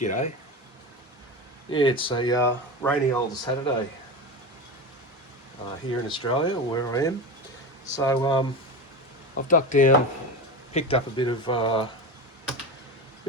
G'day. Yeah, it's a rainy old Saturday here in Australia, where I am. So I've ducked down, picked up a bit of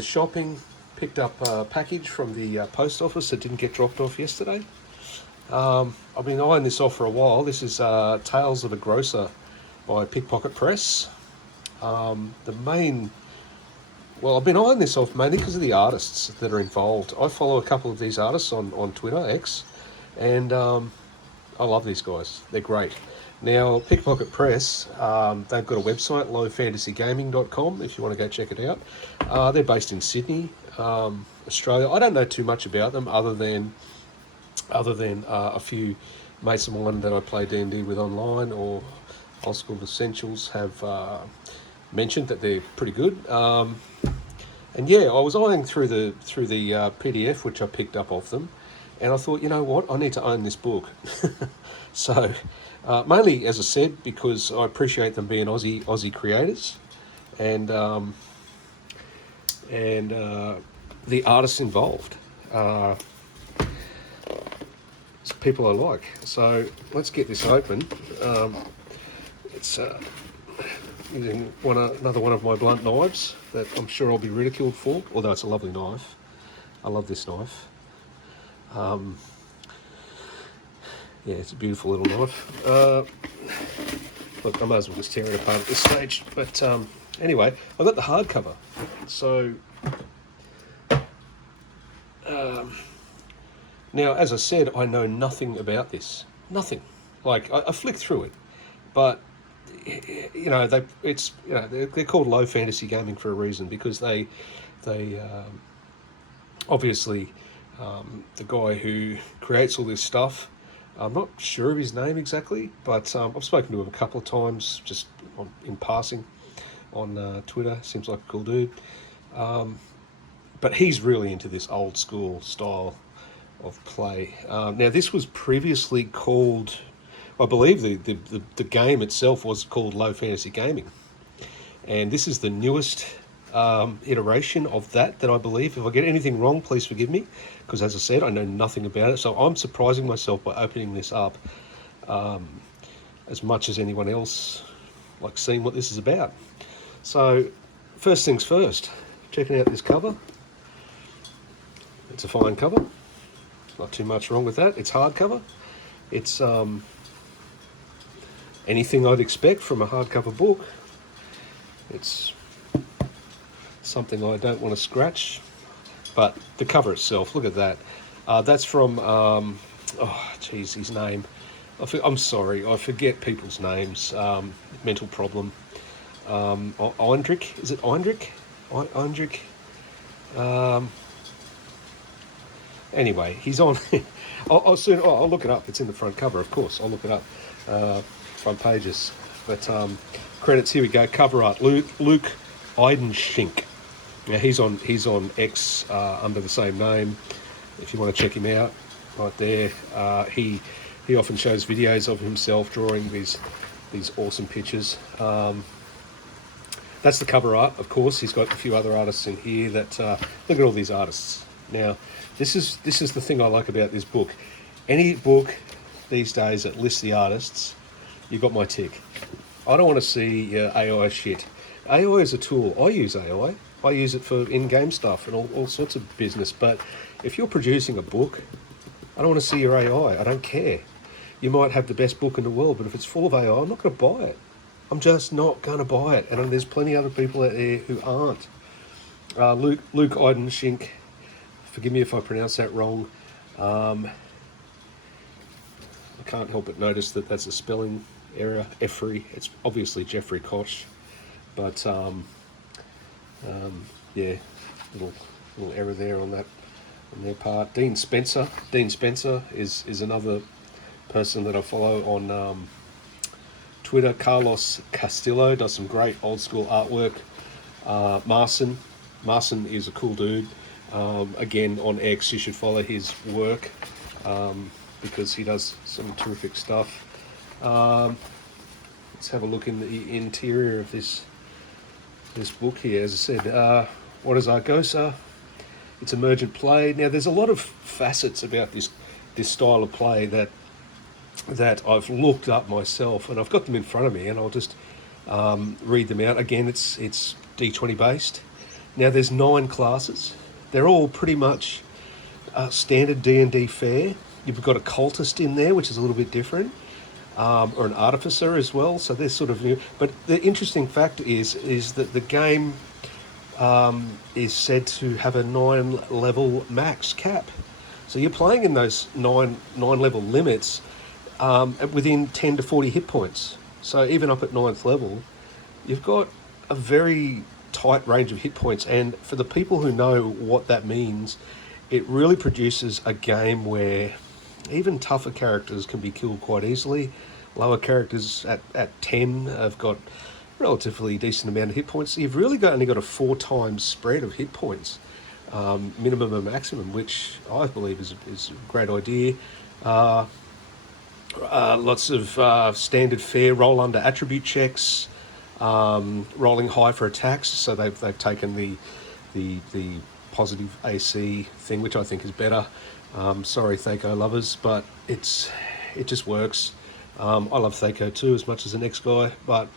shopping, picked up a package from the post office that didn't get dropped off yesterday. I've been eyeing this off for a while. This is Tales of Agrosa by Pickpocket Press. The main Well, I've been eyeing this off mainly because of the artists that are involved. I follow a couple of these artists on Twitter, X, and I love these guys. They're great. Now, Pickpocket Press, they've got a website, lowfantasygaming.com, if you want to go check it out. They're based in Sydney, Australia. I don't know too much about them other than a few mates of mine that I play D&D with online, or Old School Essentials, have mentioned that they're pretty good. And yeah, I was eyeing through the PDF which I picked up off them, and I thought, you know what, I need to own this book. So mainly, as I said, because I appreciate them being Aussie creators, and the artists involved. It's people I like. So let's get this open. It's using another one of my blunt knives that I'm sure I'll be ridiculed for, although it's a lovely knife. I love this knife. Yeah, it's a beautiful little knife. Look, I might as well just tear it apart at this stage. But anyway, I've got the hardcover. So now, as I said, I know nothing about this. Nothing. Like, I flicked through it, but they're called low fantasy gaming for a reason, because they obviously, the guy who creates all this stuff, I'm not sure of his name exactly, but I've spoken to him a couple of times just in passing on Twitter. Seems like a cool dude, but he's really into this old school style of play. Now, this was previously called, I believe the game itself was called Low Fantasy Gaming, and this is the newest iteration of that I believe. If I get anything wrong, please forgive me, because as I said, I know nothing about it, so I'm surprising myself by opening this up as much as anyone else, like seeing what this is about. So first things first, checking out this cover. It's a fine cover, not too much wrong with that. It's hardcover. It's anything I'd expect from a hardcover book. It's something I don't want to scratch, but the cover itself, look at that. That's from, his name. I'm sorry, I forget people's names, mental problem. Eindrick, is it Eindrick? Eindrick? Anyway, he's on. I'll look it up. It's in the front cover, of course. I'll look it up. Front pages. But credits, here we go. Cover art, Luke Eidenschink. Now he's on X under the same name. If you want to check him out, right there. He often shows videos of himself drawing these awesome pictures. That's the cover art, of course. He's got a few other artists in here that look at all these artists. Now, this is the thing I like about this book. Any book these days that lists the artists, you got my tick. I don't want to see AI shit. AI is a tool. I use AI. I use it for in-game stuff and all sorts of business. But if you're producing a book, I don't want to see your AI. I don't care. You might have the best book in the world, but if it's full of AI, I'm not going to buy it. I'm just not going to buy it. And there's plenty of other people out there who aren't. Luke Eidenschink, forgive me if I pronounce that wrong. I can't help but notice that that's a spelling error. Effrey. It's obviously Jeffrey Koch, but yeah, little error there on their part. Dean Spencer is another person that I follow on Twitter. Carlos Castillo does some great old school artwork. Marson is a cool dude. Again, on X, you should follow his work because he does some terrific stuff. Let's have a look in the interior of this book here. As I said, what is Agrosa? It's emergent play. Now, there's a lot of facets about this style of play that I've looked up myself, and I've got them in front of me, and I'll just read them out. Again, it's D20 based. Now, there's 9 classes. They're all pretty much standard D&D fare. You've got a cultist in there, which is a little bit different, or an artificer as well. So they're sort of new. But the interesting fact is that the game is said to have a 9 level max cap. So you're playing in those nine level limits within 10 to 40 hit points. So even up at 9th level, you've got a very tight range of hit points. And for the people who know what that means, it really produces a game where even tougher characters can be killed quite easily. Lower characters at 10 have got relatively decent amount of hit points. So you've really only got a 4 times spread of hit points, minimum and maximum, which I believe is a great idea. Lots of standard fare roll under attribute checks, rolling high for attacks. So they've taken the positive AC thing, which I think is better. Sorry, Thaco lovers, but it just works. I love Thaco too, as much as the next guy. But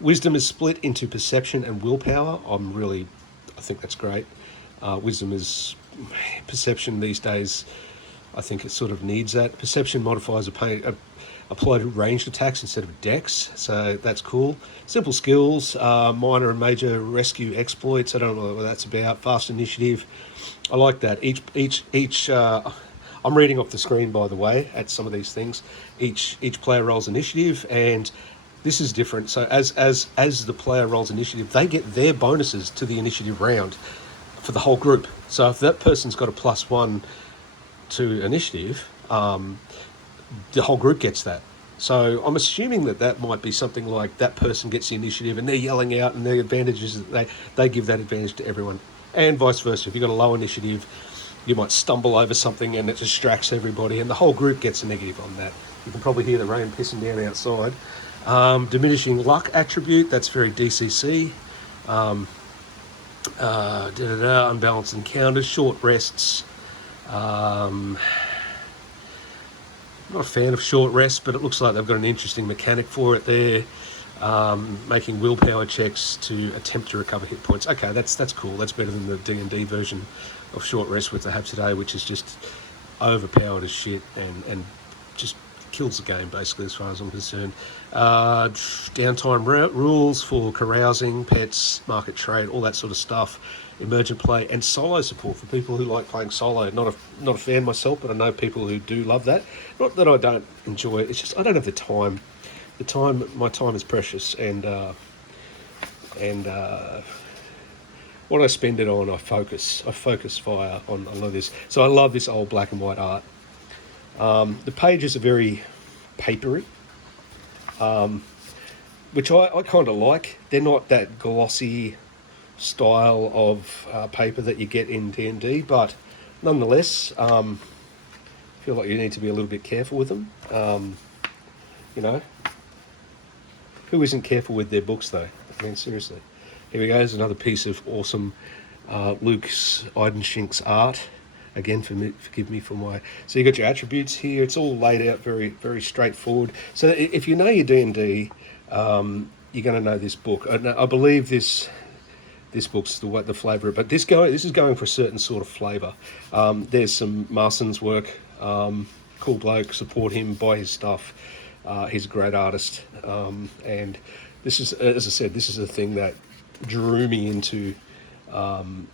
wisdom is split into perception and willpower. I think that's great. Wisdom is perception these days. I think it sort of needs that. Perception modifiers apply to ranged attacks instead of dex, so that's cool. Simple skills, minor and major rescue exploits. I don't know what that's about. Fast initiative. I like that. Each. I'm reading off the screen, by the way, at some of these things. Each player rolls initiative, and this is different. So as the player rolls initiative, they get their bonuses to the initiative round for the whole group. So if that person's got a +1 to initiative, the whole group gets that. So I'm assuming that might be something like that person gets the initiative and they're yelling out, and the advantage is that they give that advantage to everyone, and vice versa. If you've got a low initiative, you might stumble over something and it distracts everybody, and the whole group gets a negative on that. You can probably hear the rain pissing down outside. Diminishing luck attribute, that's very DCC. Unbalanced encounters, short rests. Not a fan of short rests, but it looks like they've got an interesting mechanic for it there. Making willpower checks to attempt to recover hit points. Okay, that's cool. That's better than the D&D version of short rest which they have today, which is just overpowered as shit and just kills the game, basically, as far as I'm concerned. Downtime rules for carousing, pets, market trade, all that sort of stuff. Emergent play and solo support for people who like playing solo. Not a fan myself, but I know people who do love that. Not that I don't enjoy it. It's just I don't have the time. My time is precious, and what I spend it on, I focus fire on a lot of this. So I love this old black and white art. The pages are very papery, which I kind of like. They're not that glossy style of paper that you get in D&D, but nonetheless, I feel like you need to be a little bit careful with them. Who isn't careful with their books, though? I mean, seriously. Here we go. There's another piece of awesome Luke's Eidenschink's art. Again, forgive me for my... So you got your attributes here. It's all laid out very, very straightforward. So if you know your D&D, you're going to know this book. I believe this book's the flavour, but this is going for a certain sort of flavour. There's some Marston's work. Cool bloke. Support him. Buy his stuff. He's a great artist, and this is, as I said, this is the thing that drew me into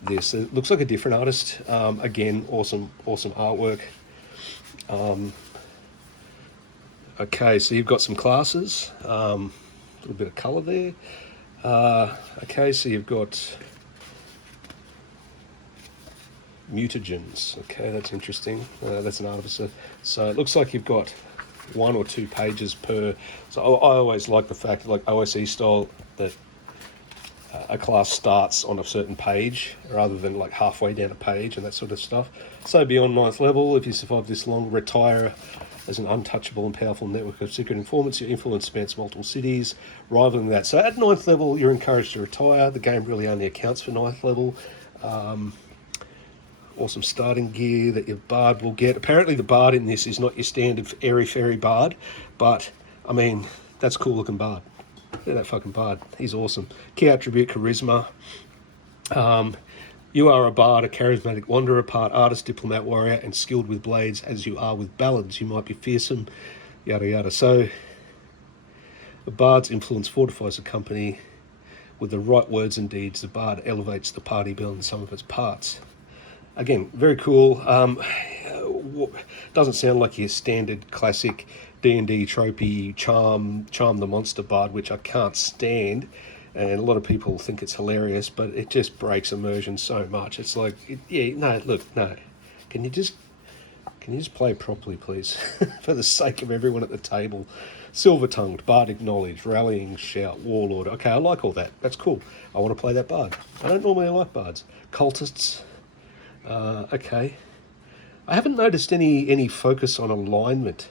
this. It looks like a different artist. Again, awesome artwork. Okay, so you've got some classes, a little bit of colour there. Okay, so you've got mutagens. Okay, that's interesting. That's an artificer. So it looks like you've got 1 or 2 pages per. So I always like the fact, like OSE style, that a class starts on a certain page rather than like halfway down a page and that sort of stuff. So beyond 9th level, if you survive this long, retire as an untouchable and powerful network of secret informants. Your influence spans multiple cities. Rather than that, so at 9th level, you're encouraged to retire. The game really only accounts for 9th level. Awesome starting gear that your bard will get. Apparently the bard in this is not your standard airy fairy bard, but I mean, that's a cool looking bard. Look at that fucking bard. He's awesome. Key attribute, charisma. You are a bard, a charismatic wanderer, part artist, diplomat, warrior, and skilled with blades as you are with ballads. You might be fearsome, yada yada. So, a bard's influence fortifies a company. With the right words and deeds, the bard elevates the party beyond the sum of its parts. Again, very cool. Doesn't sound like your standard classic D&D tropey charm the monster bard, which I can't stand. And a lot of people think it's hilarious, but it just breaks immersion so much. It's like, no. Can you just play properly, please? For the sake of everyone at the table. Silver-tongued, bard acknowledged, rallying shout, warlord. Okay, I like all that. That's cool. I want to play that bard. I don't normally like bards. Cultists. Okay. I haven't noticed any focus on alignment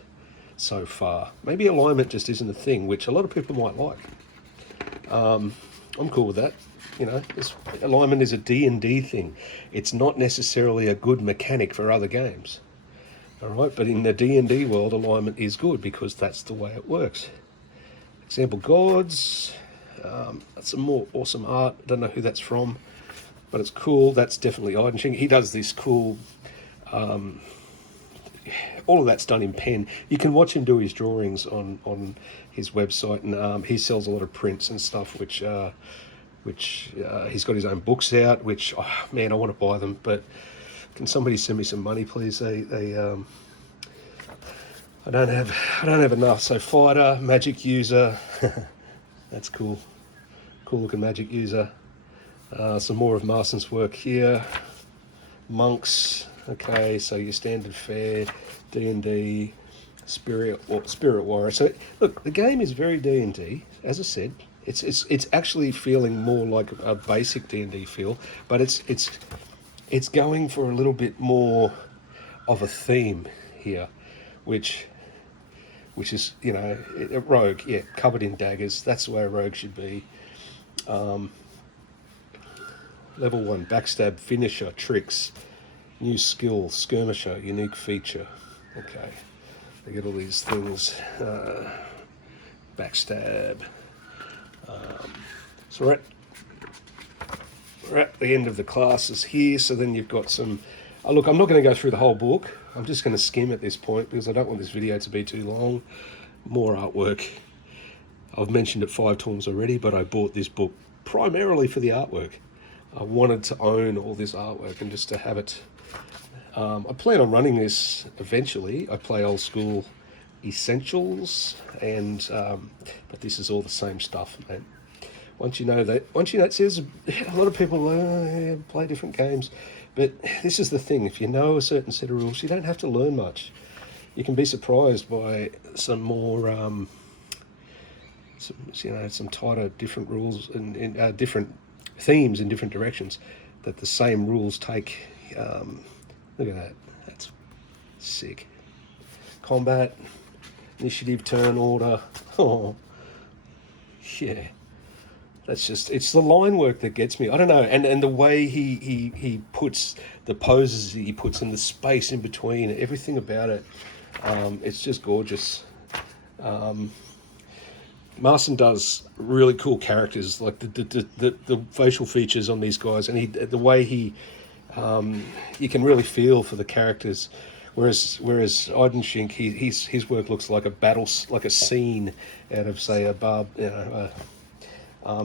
so far. Maybe alignment just isn't a thing, which a lot of people might like. I'm cool with that. You know, alignment is a D&D thing. It's not necessarily a good mechanic for other games. All right, but in the D&D world, alignment is good because that's the way it works. Example gods. That's some more awesome art. I don't know who that's from, but it's cool. That's definitely Eidenching. He does this cool... all of that's done in pen. You can watch him do his drawings on his website, and he sells a lot of prints and stuff, which he's got his own books out, which, oh, man, I want to buy them, but can somebody send me some money, please? I don't have enough. So fighter, magic user, that's cool. Cool looking magic user. Some more of Marston's work here. Monks. Okay, so your standard fare, D&D, spirit warrior. So look, the game is very D&D. As I said, it's actually feeling more like a basic D&D feel, but it's going for a little bit more of a theme here, which is, you know, a rogue, yeah, covered in daggers. That's the way a rogue should be. Level 1, backstab, finisher, tricks, new skill, skirmisher, unique feature. Okay, they get all these things. Backstab. So we're at the end of the classes here, so then you've got some... Oh, look, I'm not going to go through the whole book. I'm just going to skim at this point because I don't want this video to be too long. More artwork. I've mentioned it 5 times already, but I bought this book primarily for the artwork. I wanted to own all this artwork and just to have it. I plan on running this eventually. I play old school essentials, and but this is all the same stuff, man. Once you know it says a lot of people play different games, but this is the thing. If you know a certain set of rules, you don't have to learn much. You can be surprised by some more, some tighter, different rules and different themes in different directions that the same rules take. Look at that. That's sick. Combat, initiative, turn order. Oh, yeah. That's just, it's the line work that gets me. I don't know. And the way he puts the poses he puts in the space in between, everything about it, it's just gorgeous. Marston does really cool characters, like the facial features on these guys, and the way he you can really feel for the characters. Whereas Eidenschink, his work looks like a battle, like a scene out of, say, a Barb.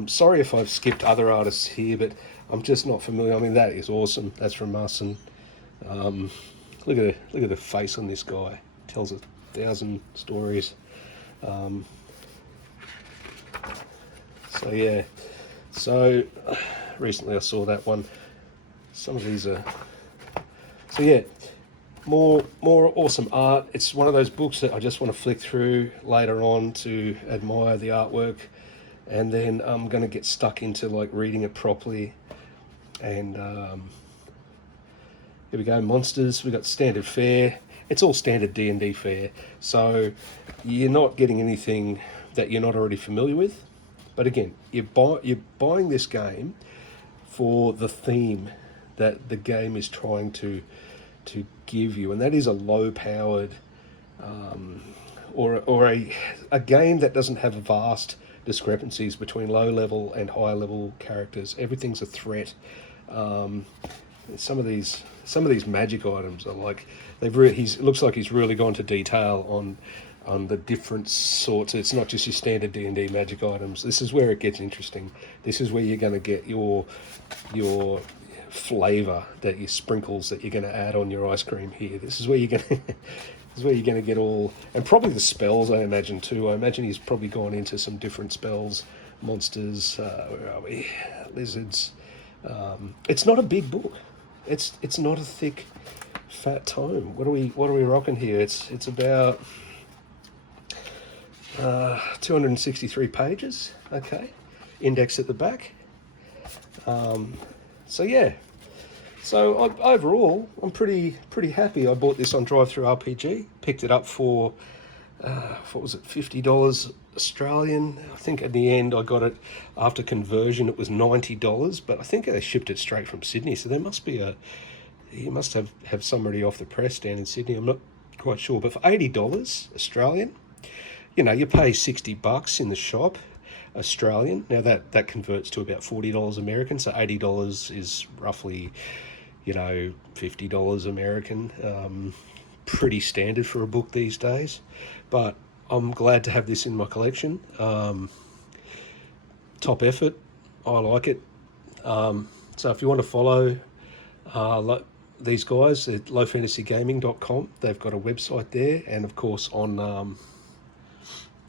Sorry if I've skipped other artists here, but I'm just not familiar. I mean, that is awesome. That's from Marston. Look at the face on this guy. Tells 1,000 stories. So yeah. So recently I saw that one. Some of these are. So yeah. More awesome art. It's one of those books that I just want to flick through later on to admire the artwork, and then I'm going to get stuck into like reading it properly. And here we go, monsters. We got standard fare. It's all standard D&D fare, so you're not getting anything that you're not already familiar with. But again, you're buying this game for the theme that the game is trying to give you, and that is a low-powered or a game that doesn't have vast discrepancies between low-level and high-level characters. Everything's a threat. Um, some of these magic items are like it looks like he's really gone to detail on the different sorts. It's not just your standard D&D magic items. This is where it gets interesting. This is where you're going to get your flavor, that your sprinkles that you're going to add on your ice cream here. This is where you're going to this is where you're going to get all, and probably the spells, I imagine too. I imagine he's probably gone into some different spells, monsters, where are we, lizards. It's not a big book. It's not a thick, fat tome. What are we rocking here? It's about 263 pages. Okay, index at the back. So yeah. So overall, I'm pretty happy. I bought this on DriveThruRPG. Picked it up for what was it, $50 Australian. I think at the end I got it after conversion. It was $90, but I think they shipped it straight from Sydney. So there must be you must have somebody off the press down in Sydney. I'm not quite sure, but for $80 Australian, you pay $60 in the shop Australian. Now that converts to about $40 American. So $80 is roughly, $50 American. Pretty standard for a book these days, but I'm glad to have this in my collection. Top effort, I like it. So if you want to follow these guys at lowfantasygaming.com, they've got a website there, and of course on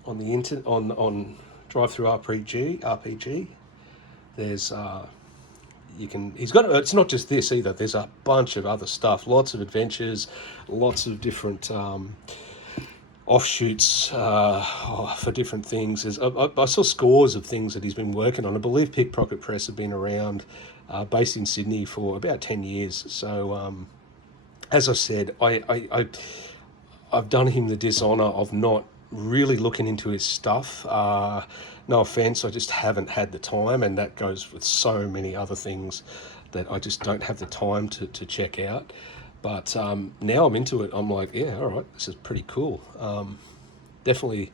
the internet on DriveThruRPG, there's it's not just this either. There's a bunch of other stuff, lots of adventures, lots of different offshoots for different things. I saw scores of things that he's been working on. I believe Pickpocket Press have been around, based in Sydney, for about 10 years. So as I said, I've done him the dishonour of not really looking into his stuff. No offense, I just haven't had the time, and that goes with so many other things that I just don't have the time to check out. But now I'm into it. I'm like, yeah, all right, this is pretty cool. Definitely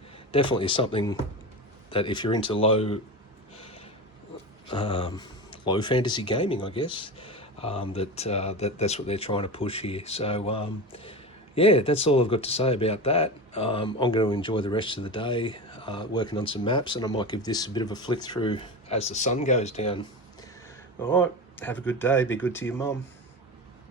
something that if you're into low fantasy gaming, I guess, that's what they're trying to push here. So yeah, that's all I've got to say about that. I'm going to enjoy the rest of the day working on some maps, and I might give this a bit of a flick through as the sun goes down. All right, have a good day. Be good to your mum.